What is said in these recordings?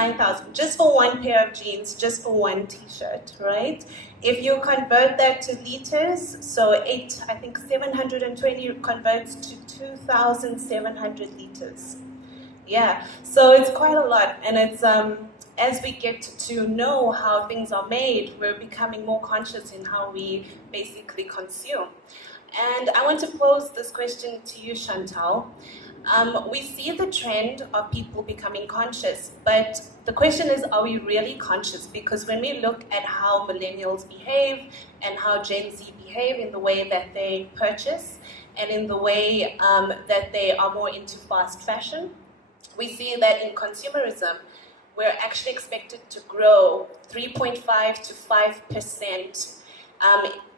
9,000, just for one pair of jeans, just for one t-shirt, right? If you convert that to liters, so I think 720 converts to 2,700 liters. Yeah, so it's quite a lot, and it's as we get to know how things are made, we're becoming more conscious in how we basically consume. And I want to pose this question to you, Chantal. We see the trend of people becoming conscious, but the question is, are we really conscious? Because when we look at how millennials behave and how Gen Z behave in the way that they purchase and in the way that they are more into fast fashion, we see that in consumerism, we're actually expected to grow 3.5 to 5%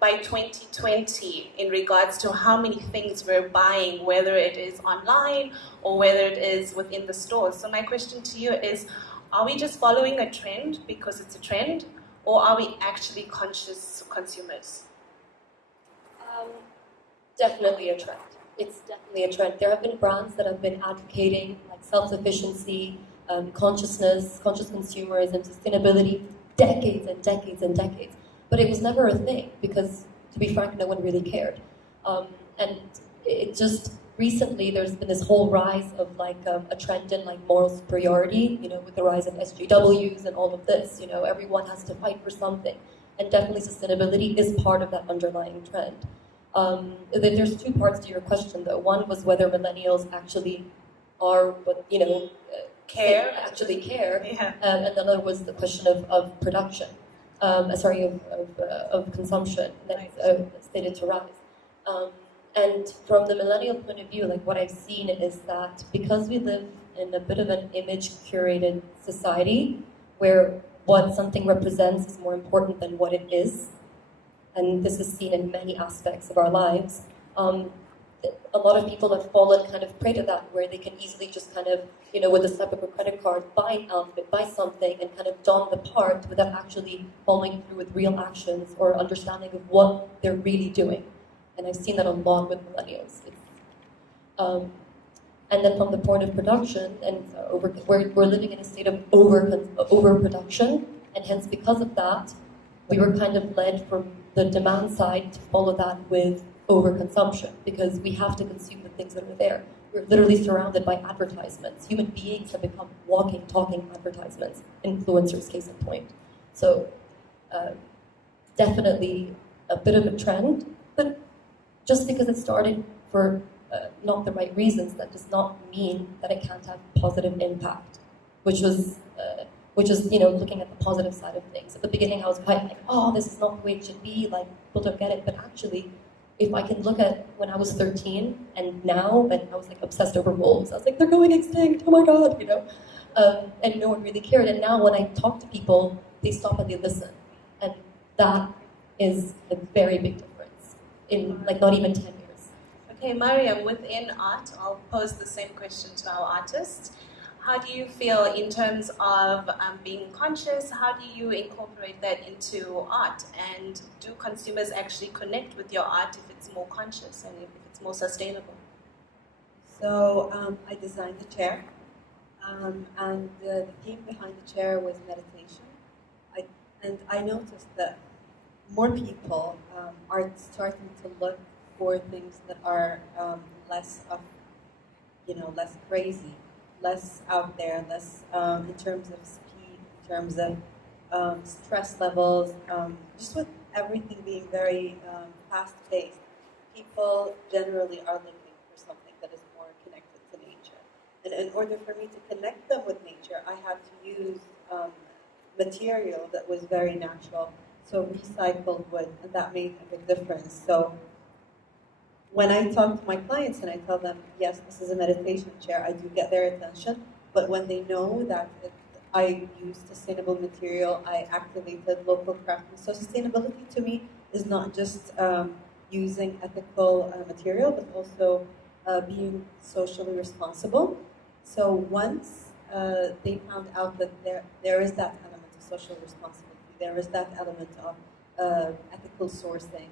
by 2020 in regards to how many things we're buying, whether it is online or whether it is within the stores. So my question to you is, are we just following a trend because it's a trend, or are we actually conscious consumers? Definitely a trend. It's definitely a trend. There have been brands that have been advocating like self-sufficiency, consciousness, conscious consumerism, sustainability, decades and decades and decades. But it was never a thing because, to be frank, no one really cared. And it just recently there's been this whole rise of like a trend in like moral superiority. You know, with the rise of SJWs and all of this. You know, everyone has to fight for something, and definitely sustainability is part of that underlying trend. There's two parts to your question, though. One was whether millennials actually are, actually care, Yeah. And the other was the question of production. Of consumption that's stated to rise. And from the millennial point of view, like what I've seen is that because we live in a bit of an image-curated society where what something represents is more important than what it is, and this is seen in many aspects of our lives, a lot of people have fallen kind of prey to that, where they can easily just kind of, with a swipe of a credit card, buy an outfit, buy something, and kind of don the part without actually following through with real actions or understanding of what they're really doing. And I've seen that a lot with millennials. And then from the point of production, and we're living in a state of overproduction, and hence because of that, we were kind of led from the demand side to follow that with overconsumption, because we have to consume the things that are there. We're literally surrounded by advertisements. Human beings have become walking, talking advertisements. Influencers, case in point. So definitely a bit of a trend, but just because it started for not the right reasons, that does not mean that it can't have positive impact, which is looking at the positive side of things. At the beginning, I was quite like, oh, this is not the way it should be, like, people don't get it, but actually, if I can look at when I was 13 and now, and I was like obsessed over wolves. I was like, they're going extinct, oh my God, and no one really cared. And now when I talk to people, they stop and they listen. And that is a very big difference in like not even 10 years. Okay, Mariam, within art, I'll pose the same question to our artists. How do you feel in terms of being conscious? How do you incorporate that into art? And do consumers actually connect with your art if it's more conscious and if it's more sustainable? So I designed the chair, and the theme behind the chair was meditation. I noticed that more people are starting to look for things that are less crazy, less out there, less in terms of speed, in terms of stress levels, just with everything being very fast-paced. People generally are looking for something that is more connected to nature. And in order for me to connect them with nature, I had to use material that was very natural, so recycled wood, and that made a big difference. So when I talk to my clients and I tell them, yes, this is a meditation chair, I do get their attention, but when they know that I use sustainable material, I activated local craftsmen. So sustainability to me is not just using ethical material, but also being socially responsible. So once they found out that there is that element of social responsibility, there is that element of ethical sourcing,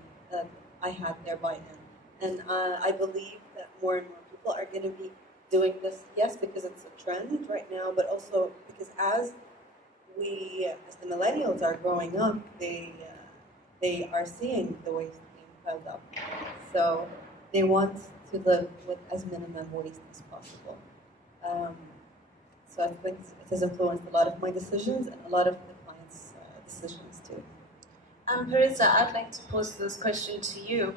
I had their buy-in. And I believe that more and more people are going to be doing this, yes, because it's a trend right now, but also because as the millennials are growing up, they are seeing the waste being piled up. So they want to live with as minimum waste as possible. So I think it has influenced a lot of my decisions and a lot of the clients' decisions too. Parisa, I'd like to pose this question to you.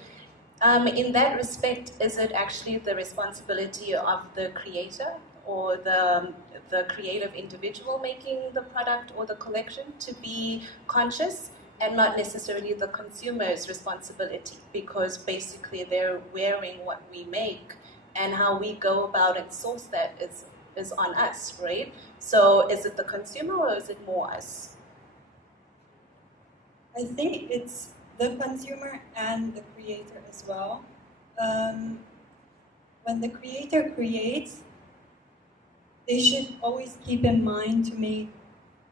In that respect, is it actually the responsibility of the creator or the creative individual making the product or the collection to be conscious, and not necessarily the consumer's responsibility, because basically they're wearing what we make, and how we go about and source that is on us, right? So is it the consumer or is it more us? I think it's the consumer and the creator as well. When the creator creates, they should always keep in mind to make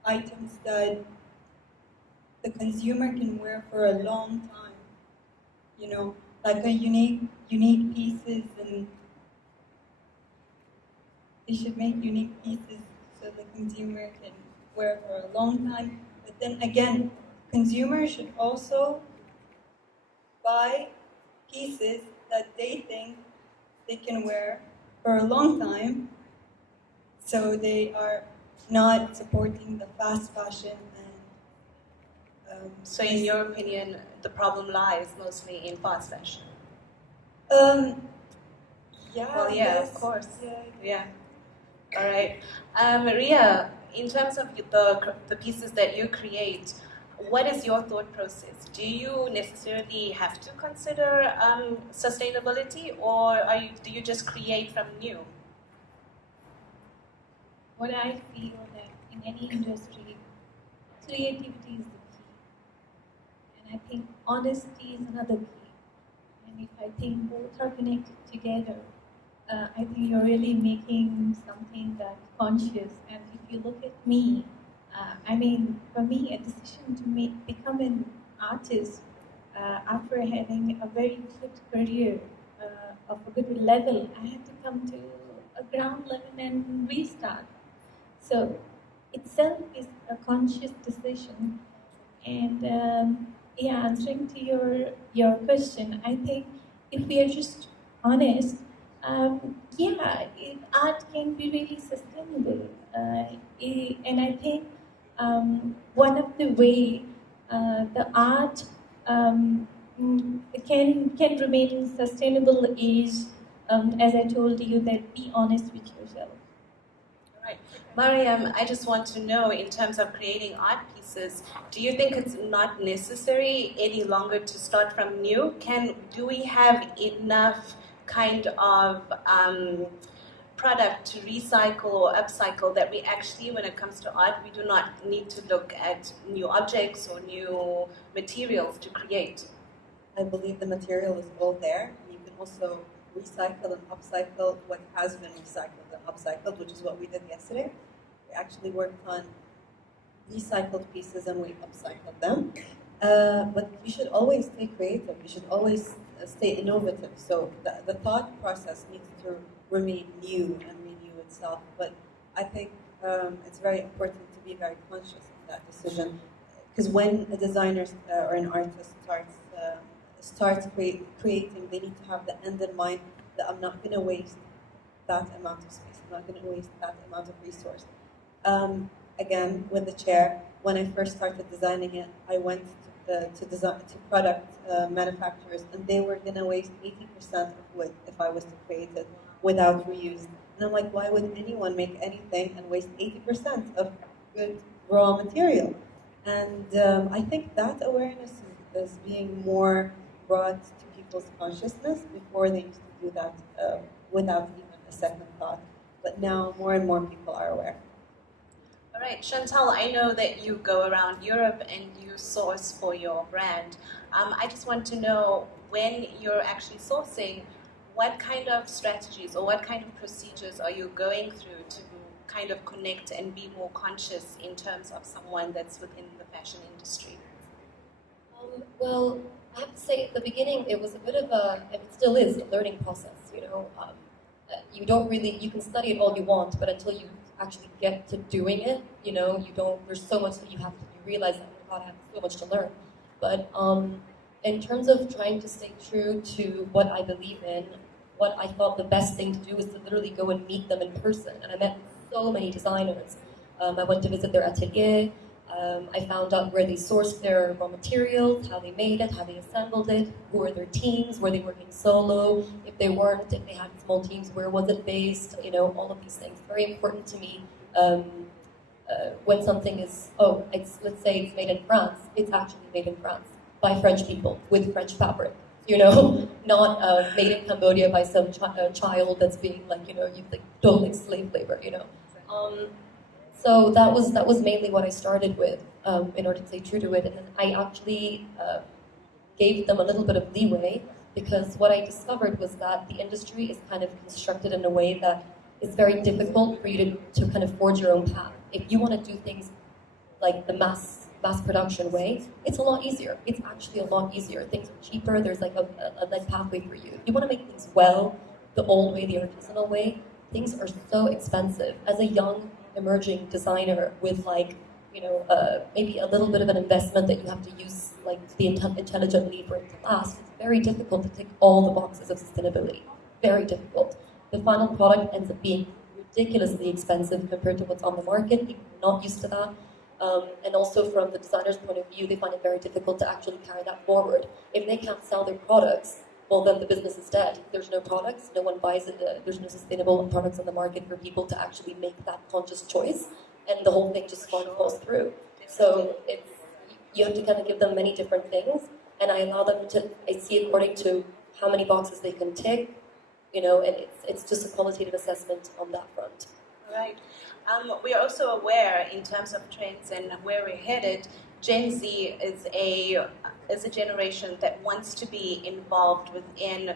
items that the consumer can wear for a long time. You know, like a unique pieces, and they should make unique pieces so the consumer can wear for a long time. But then again, consumers should also buy pieces that they think they can wear for a long time, so they are not supporting the fast fashion. So in your opinion, the problem lies mostly in fast fashion? Yeah. Well, yeah, yes. of course. Yeah. All right. Maria, in terms of the pieces that you create, what is your thought process? Do you necessarily have to consider sustainability, or do you just create from new? What I feel that in any industry, creativity is the key. And I think honesty is another key. And if I think both are connected together, I think you're really making something that's conscious. And if you look at me, for me, a decision to become an artist after having a very good career of a good level, I had to come to a ground level and restart. So itself is a conscious decision. And answering to your question, I think if we are just honest, art can be really sustainable. And I think one of the way the art can remain sustainable is, as I told you, that be honest with yourself. All right. Mariam, I just want to know, in terms of creating art pieces, do you think it's not necessary any longer to start from new? Do we have enough kind of product to recycle or upcycle that we actually, when it comes to art, we do not need to look at new objects or new materials to create? I believe the material is all there. You can also recycle and upcycle what has been recycled and upcycled, which is what we did yesterday. We actually worked on recycled pieces and we upcycled them. But you should always stay creative. You should always stay innovative. So the thought process needs to remain new and renew itself. But I think it's very important to be very conscious of that decision. Because when a designer or an artist starts creating, they need to have the end in mind that I'm not going to waste that amount of space. I'm not going to waste that amount of resource. Again, with the chair, when I first started designing it, I went to product manufacturers, and they were going to waste 80% of wood if I was to create it without reuse. And I'm like, why would anyone make anything and waste 80% of good raw material? And I think that awareness is being more brought to people's consciousness. Before they used to do that without even a second thought. But now more and more people are aware. All right, Chantal, I know that you go around Europe and you source for your brand. I just want to know, when you're actually sourcing, what kind of strategies or what kind of procedures are you going through to kind of connect and be more conscious in terms of someone that's within the fashion industry? Well, I have to say, at the beginning, it was a bit of it still is, a learning process, you know. You don't really, you can study it all you want, but until you actually get to doing it. You know, you don't. There's so much that you have to. You realize that, oh my God, I have so much to learn. But in terms of trying to stay true to what I believe in, what I thought the best thing to do was to literally go and meet them in person. And I met so many designers. I went to visit their atelier. I found out where they sourced their raw materials, how they made it, how they assembled it, who were their teams, were they working solo, if they weren't, if they had small teams, where was it based, you know, all of these things. Very important to me. When something is, let's say it's made in France, it's actually made in France by French people with French fabric, you know, not made in Cambodia by some child that's being like, you know, totally slave labor, you know. So that was mainly what I started with in order to stay true to it, and then I actually gave them a little bit of leeway because what I discovered was that the industry is kind of constructed in a way that it's very difficult for you to kind of forge your own path. If you want to do things like the mass production way, it's a lot easier. It's actually a lot easier. Things are cheaper. There's like a pathway for you. If you want to make things well, the old way, the artisanal way, things are so expensive. As a young emerging designer with like, you know, maybe a little bit of an investment that you have to use like the intelligently for it to last, it's very difficult to tick all the boxes of sustainability. Very difficult. The final product ends up being ridiculously expensive compared to what's on the market. People are not used to that. And also from the designer's point of view, they find it very difficult to actually carry that forward. If they can't sell their products, well, then the business is dead. There's no products, no one buys it, there's no sustainable products on the market for people to actually make that conscious choice, and the whole thing just falls through. So you have to kind of give them many different things, and I allow them to, I see according to how many boxes they can tick, you know, and it's just a qualitative assessment on that front. Right. We are also aware in terms of trends and where we're headed. Gen Z is a generation that wants to be involved within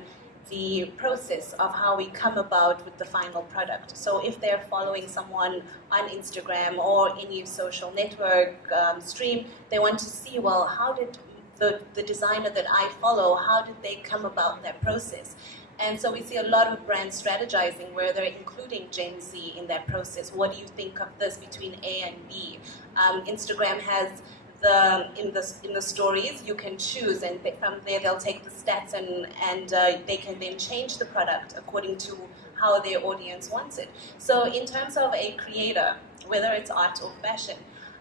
the process of how we come about with the final product. So if they're following someone on Instagram or any social network stream, they want to see, well, how did the designer that I follow, how did they come about that process? And so we see a lot of brands strategizing where they're including Gen Z in that process. What do you think of this between A and B? Instagram has in the stories you can choose, and from there they'll take the stats and they can then change the product according to how their audience wants it. So in terms of a creator, whether it's art or fashion,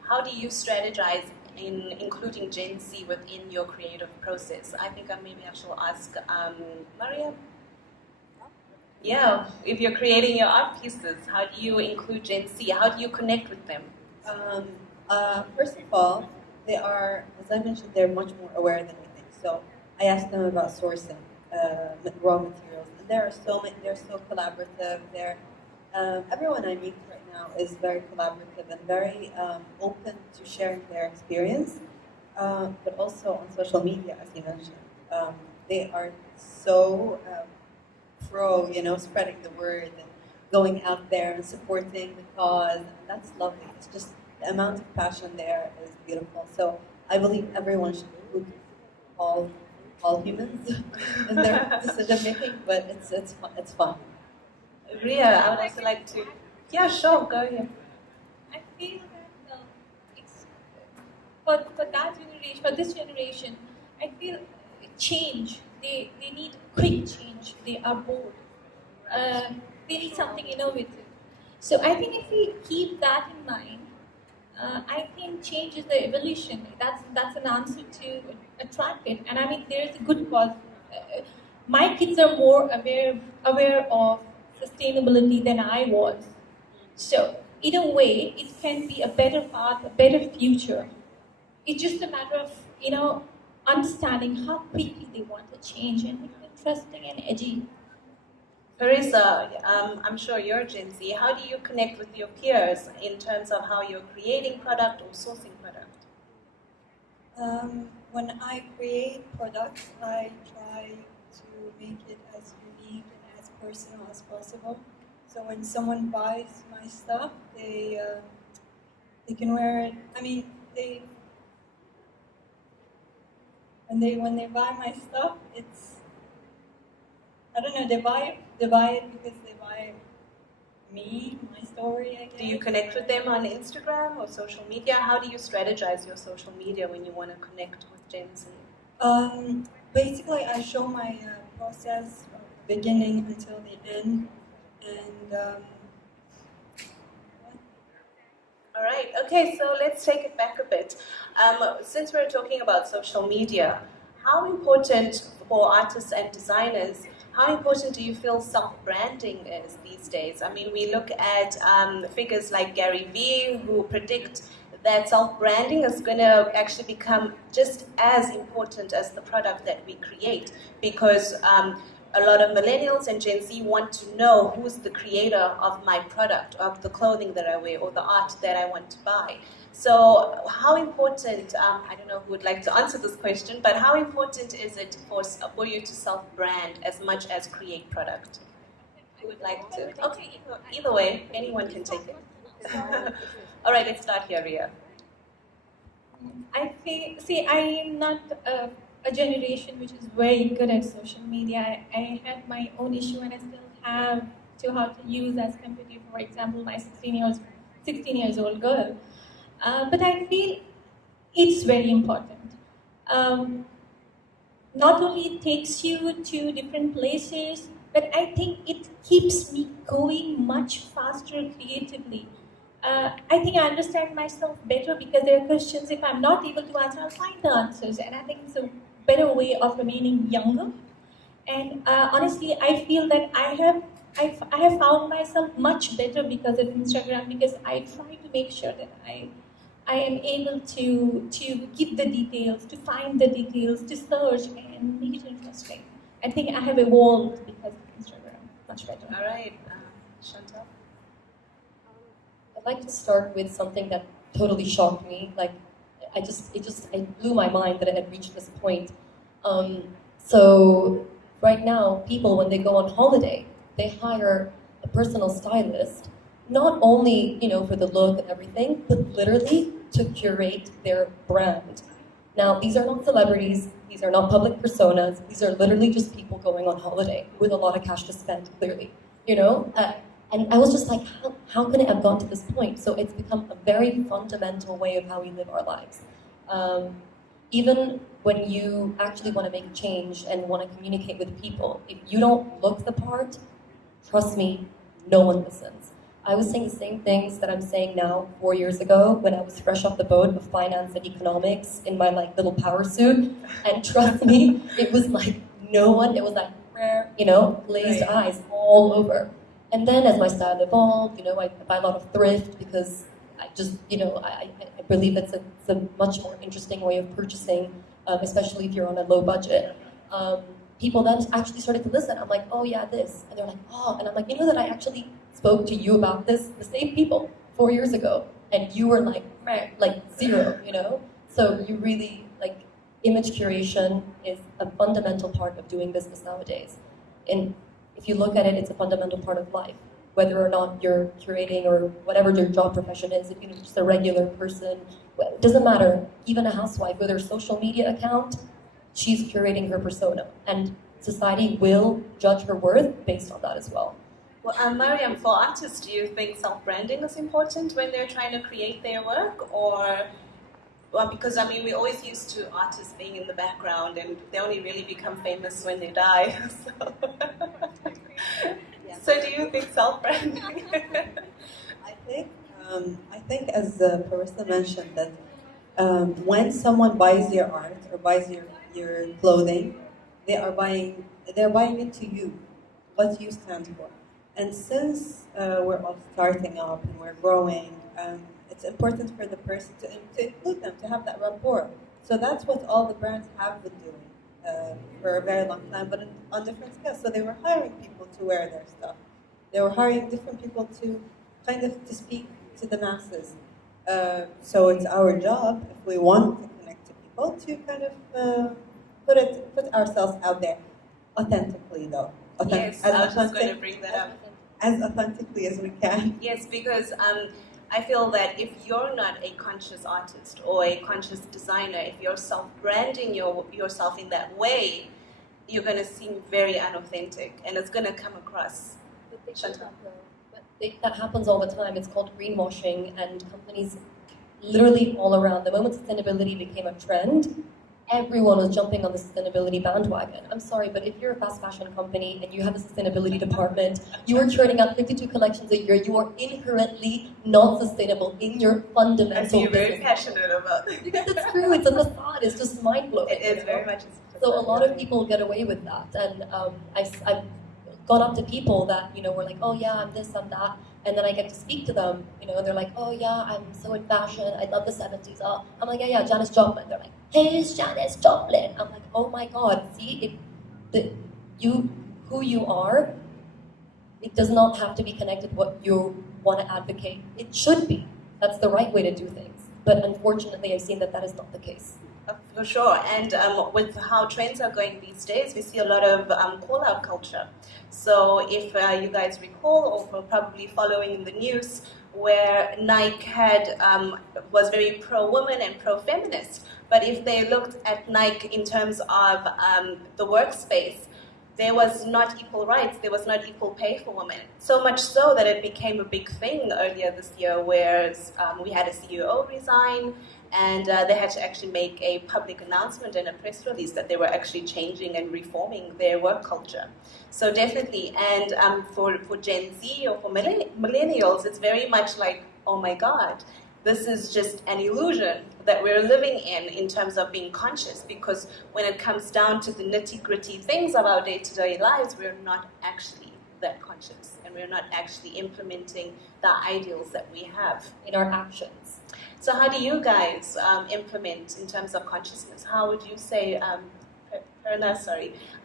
how do you strategize in including Gen Z within your creative process? I think maybe I shall ask Mariam. Yeah, if you're creating your art pieces, how do you include Gen Z? How do you connect with them? First of all, they are, as I mentioned, they're much more aware than we think. So I asked them about sourcing raw materials, and they're so collaborative. Everyone I meet right now is very collaborative and very open to sharing their experience, but also on social media, as you mentioned. They are so pro, you know, spreading the word and going out there and supporting the cause. And that's lovely. It's just the amount of passion there is beautiful. So I believe everyone should include all humans in their decision making, but it's fun. Ria, I would also like to. Yeah, sure, go ahead. I feel that it's for that generation, for this generation, I feel change. They need quick change. They are bored. They need something innovative. So I think if we keep that in mind, I think change is the evolution. That's an answer to attract it. And I mean, there is a good cause. My kids are more aware of sustainability than I was. So in a way, it can be a better path, a better future. It's just a matter of, you know, understanding how quickly they want to change and make it interesting and edgy. Parisa, I'm sure you're Gen Z. How do you connect with your peers in terms of how you're creating product or sourcing product? When I create products, I try to make it as unique and as personal as possible. So when someone buys my stuff, they can wear it. I mean, when they buy my stuff, it's, I don't know, they buy it because they buy me, my story, I guess. Do you connect with them on Instagram or social media? How do you strategize your social media when you want to connect with Gen Z? Basically, I show my process from the beginning until the end, and all right. Okay, so let's take it back a bit. Since we're talking about social media, how important for artists and designers, how important do you feel self-branding is these days? I mean, we look at figures like Gary Vee who predict that self-branding is going to actually become just as important as the product that we create, because a lot of millennials and Gen Z want to know who's the creator of my product, of the clothing that I wear, or the art that I want to buy. So how important, I don't know who would like to answer this question, but how important is it for you to self-brand as much as create product? Who would like to? Okay, either way, anyone can take it. All right, let's start here, Ria. I'm not a generation which is very good at social media. I had my own issue, and I still have to how to use as compared to, for example, my 16 years old girl. But I feel it's very important. Not only it takes you to different places, but I think it keeps me going much faster creatively. I think I understand myself better because there are questions, if I'm not able to answer, I'll find the answers. And I think it's a better way of remaining younger. And honestly, I feel that I have found myself much better because of Instagram, because I try to make sure that I am able to give the details, to find the details, to search and make it interesting. I think I have evolved because of Instagram much better. All right, Chantal? I'd like to start with something that totally shocked me. Like, it blew my mind that it had reached this point. So right now, people, when they go on holiday, they hire a personal stylist, not only, for the look and everything, but literally to curate their brand. Now, these are not celebrities, these are not public personas, these are literally just people going on holiday with a lot of cash to spend, clearly, And I was just like, how can it have gone to this point? So it's become a very fundamental way of how we live our lives. Even when you actually want to make a change and want to communicate with people, if you don't look the part, trust me, no one listens. I was saying the same things that I'm saying now 4 years ago when I was fresh off the boat of finance and economics in my little power suit. And trust me, it was like no one, it was like, glazed eyes all over. And then as my style evolved, I buy a lot of thrift because I just, I believe it's a much more interesting way of purchasing, especially if you're on a low budget. People then actually started to listen. I'm like, oh yeah, this. And they're like, oh. And I'm like, that I actually spoke to you about this, the same people, 4 years ago. And you were like zero, So you really, image curation is a fundamental part of doing business nowadays. And if you look at it, it's a fundamental part of life. Whether or not you're curating or whatever your job profession is, if you're just a regular person, it doesn't matter. Even a housewife with her social media account, she's curating her persona. And society will judge her worth based on that as well. Well, Mariam, for artists, do you think self-branding is important when they're trying to create their work? Or, because we always used to artists being in the background and they only really become famous when they die. So do you think self-branding? I think as Parisa mentioned, that when someone buys your art or buys your clothing, they're buying into you, what you stand for. And since we're all starting up and we're growing, it's important for the person to include them, to have that rapport. So that's what all the brands have been doing for a very long time, but on different scales. So they were hiring people to wear their stuff. They were hiring different people to to speak to the masses. So it's our job, if we want to connect to people, to put ourselves out there authentically, though. Yes, I was just going to bring that up. As authentically as we can. Yes, because I feel that if you're not a conscious artist or a conscious designer, if you're self-branding yourself in that way, you're going to seem very unauthentic, and it's going to come across. But they should not, though. But That happens all the time. It's called greenwashing, and companies literally all around. The moment sustainability became a trend, everyone was jumping on the sustainability bandwagon. I'm sorry, but if you're a fast fashion company and you have a sustainability department, you are churning out 52 collections a year, you are inherently not sustainable in your fundamental you're very business. passionate about it. Because it's true, it's a facade, it's just mind-blowing. It is very much. So a lot of people get away with that, and I've gone up to people that, were like, oh yeah, I'm this, I'm that, and then I get to speak to them, and they're like, oh yeah, I'm so in fashion, I love the 70s. I'm like, yeah, Janis Joplin. They're like, who's Janis Joplin? I'm like, oh my god, see, who you are, it does not have to be connected to what you want to advocate. It should be. That's the right way to do things. But unfortunately, I've seen that is not the case. For sure, and with how trends are going these days, we see a lot of call-out culture. So if you guys recall, or were probably following the news, where Nike was very pro-woman and pro-feminist, but if they looked at Nike in terms of the workspace, there was not equal rights, there was not equal pay for women. So much so that it became a big thing earlier this year, where we had a CEO resign, and they had to actually make a public announcement and a press release that they were actually changing and reforming their work culture. So definitely, and for Gen Z or for millennials, it's very much like, oh my God, this is just an illusion that we're living in terms of being conscious, because when it comes down to the nitty-gritty things of our day-to-day lives, we're not actually that conscious, and we're not actually implementing the ideals that we have in our actions. So how do you guys implement in terms of consciousness? How would you say, Perna,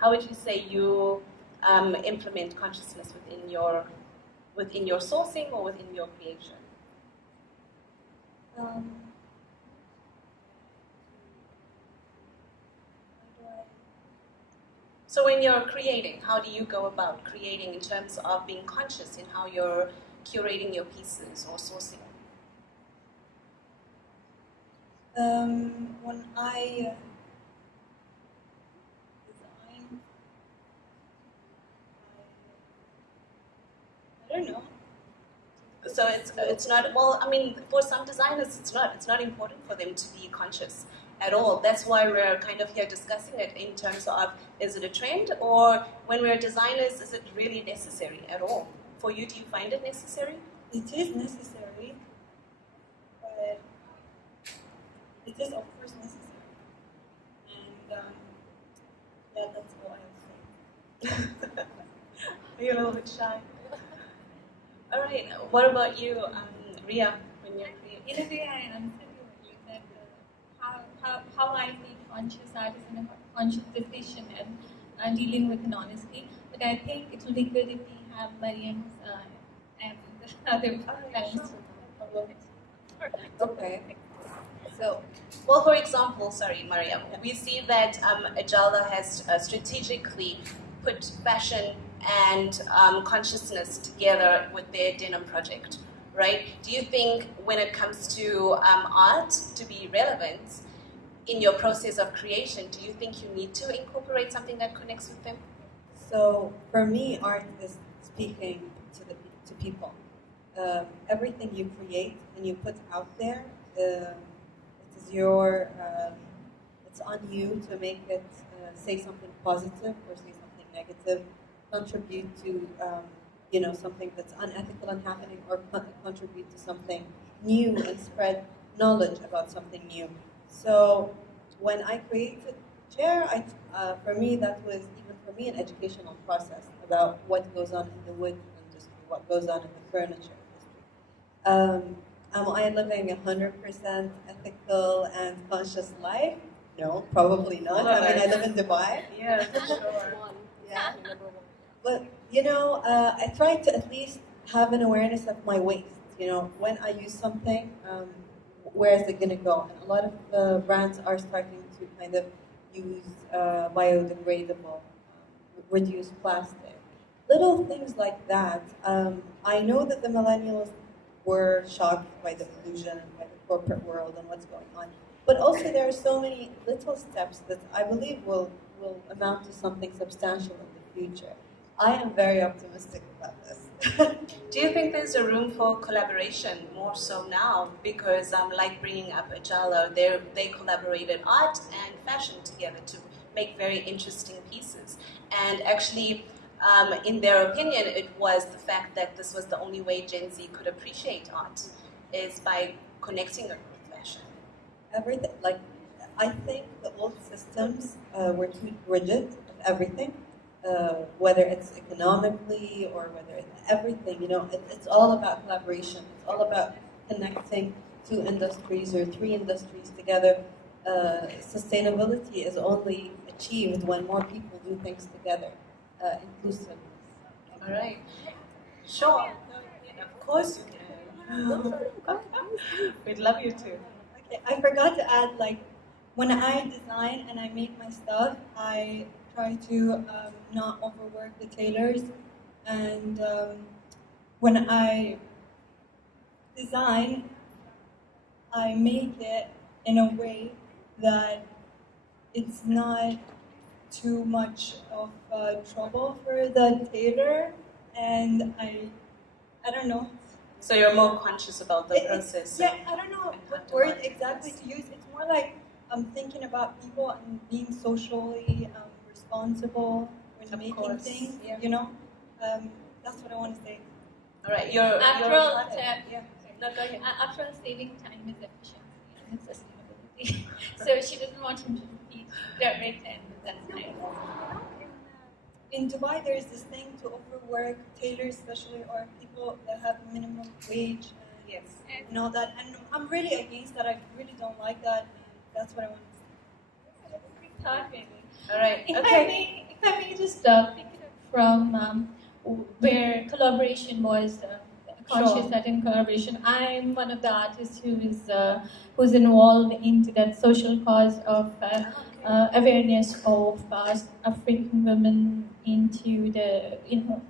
how would you say you implement consciousness within your sourcing or within your creation? So when you're creating, how do you go about creating in terms of being conscious in how you're curating your pieces or sourcing? When I design, I don't know. So it's not, well, I mean, for some designers it's not important for them to be conscious at all. That's why we're kind of here discussing it in terms of, is it a trend, or when we're designers, is it really necessary at all? For you, do you find it necessary? It is necessary, but it is of course necessary. And yeah, that's all I have to say. Are you a little bit shy? All right, what about you, Ria, when you're creating? In a way, I answered you that how I make conscious art is in a conscious decision and dealing with an honesty. But I think it will be good if we have Mariam's and the other friends. Okay. So, Well, for example, Mariam, we see that Ajala has strategically put fashion and consciousness together with their denim project, right? Do you think when it comes to art to be relevant in your process of creation, do you think you need to incorporate something that connects with them? so for me, art is speaking to people. Everything you create and you put out there, it is it's on you to make it say something positive or say something negative, contribute to something that's unethical and happening, or contribute to something new and spread knowledge about something new. So when I created Chair, for me that was an educational process about what goes on in the wood industry, what goes on in the furniture industry. Am I living 100% ethical and conscious life? No, probably not. I mean, I live in Dubai. Yeah, for sure. Yeah. But, I try to at least have an awareness of my waste. When I use something, where is it going to go? And a lot of brands are starting to kind of use biodegradable, reduce plastic. Little things like that. I know that the millennials were shocked by the pollution and by the corporate world and what's going on. But also there are so many little steps that I believe will amount to something substantial in the future. I am very optimistic about this. Do you think there's a room for collaboration more so now? Because like bringing up Ajalo, they collaborated art and fashion together to make very interesting pieces. And actually, in their opinion, it was the fact that this was the only way Gen Z could appreciate art, is by connecting it with fashion. Everything, like, I think the old systems were too rigid of everything, whether it's economically or whether it's everything, it's all about collaboration. It's all about connecting two industries or three industries together. Sustainability is only achieved when more people do things together, inclusive. All right. Sure. Of course you can. We'd love you to. Okay, I forgot to add, like, when I design and I make my stuff, I try to not overwork the tailors, and when I design, I make it in a way that it's not too much of trouble for the tailor, and I don't know. So you're more conscious about the process. Yeah, I don't know what word exactly to use. It's more like I'm thinking about people and being socially responsible when Of making course, things. yeah. That's what I want to say. All right, After all, yeah. No, go ahead. after all, saving time is efficiency and sustainability. So she doesn't want him to repeat direct, and that's nice. In Dubai, there's this thing to overwork tailors, especially, or people that have minimum wage Yes. and all that. And I'm really against that. I really don't like that. And that's what I want to say. Thought maybe. All right. If Okay. I may just pick it up from where collaboration was conscious Sure. that in collaboration, I'm one of the artists who's involved into that social cause of awareness of African women into the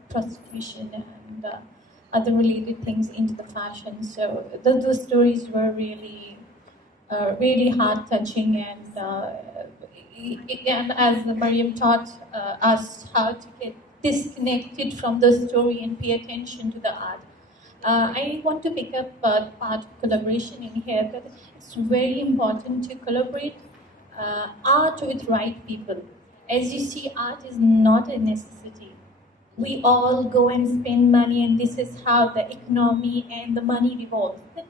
prostitution and other related things into the fashion. So those stories were really really heart touching, and as Mariam taught us how to get disconnected from the story and pay attention to the art. I want to pick up the part of collaboration in here, that it's very important to collaborate art with right people. As you see, art is not a necessity. We all go and spend money, and this is how the economy and the money revolves. But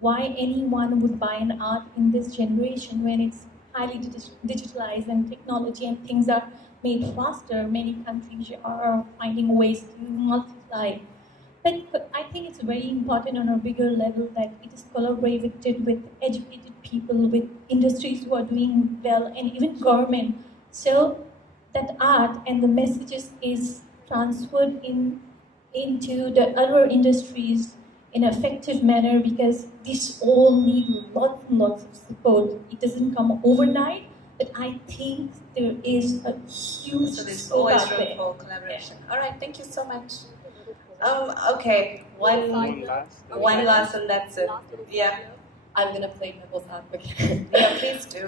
why anyone would buy an art in this generation when it's highly digitalized and technology and things are made faster? Many countries are finding ways to multiply. But I think it's very important on a bigger level that it is collaborated with educated people, with industries who are doing well, and even government, so that art and the messages is transferred into the other industries in an effective manner, because these all need lots and lots of support. It doesn't come overnight, but I think there is a huge So there's scope always out room there. for collaboration. All right, thank you so much. Okay, one last, and that's it. Yeah, I'm gonna play devil's advocate. yeah, please do.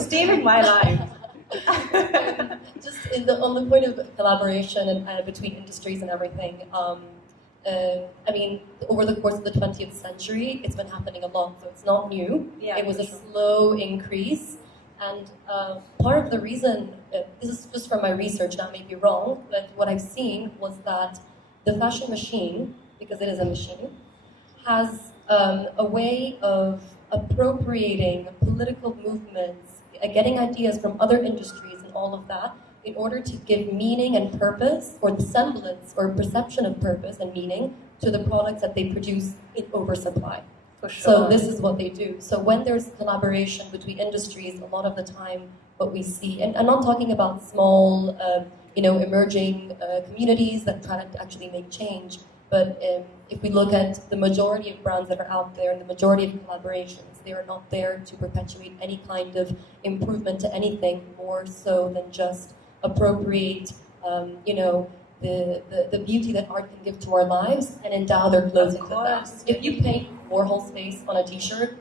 Stealing my life. Just on the point of collaboration and between industries and everything. I mean, over the course of the 20th century, it's been happening a lot, so it's not new. Yeah, it was for a sure. slow increase, and part of the reason, this is just from my research, and I may be wrong, but what I've seen was that the fashion machine, because it is a machine, has a way of appropriating political movements, getting ideas from other industries and all of that, in order to give meaning and purpose, or the semblance or perception of purpose and meaning to the products that they produce in oversupply. For sure. So this is what they do. So when there's collaboration between industries, a lot of the time what we see, and I'm not talking about small, emerging communities that try to actually make change, but if we look at the majority of brands that are out there and the majority of collaborations, they are not there to perpetuate any kind of improvement to anything, more so than just appropriate, the beauty that art can give to our lives and endow their clothes Of into that. course. If you paint Warhol's face on a T-shirt,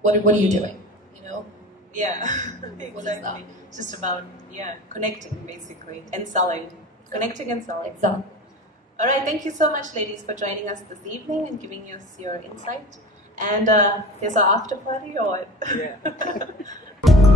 what are you doing? Yeah, What is that? exactly. It's just about, connecting, basically, and selling. Connecting and solving. Exactly. All right, thank you so much, ladies, for joining us this evening and giving us your insight. And there's our after party, or what? Yeah.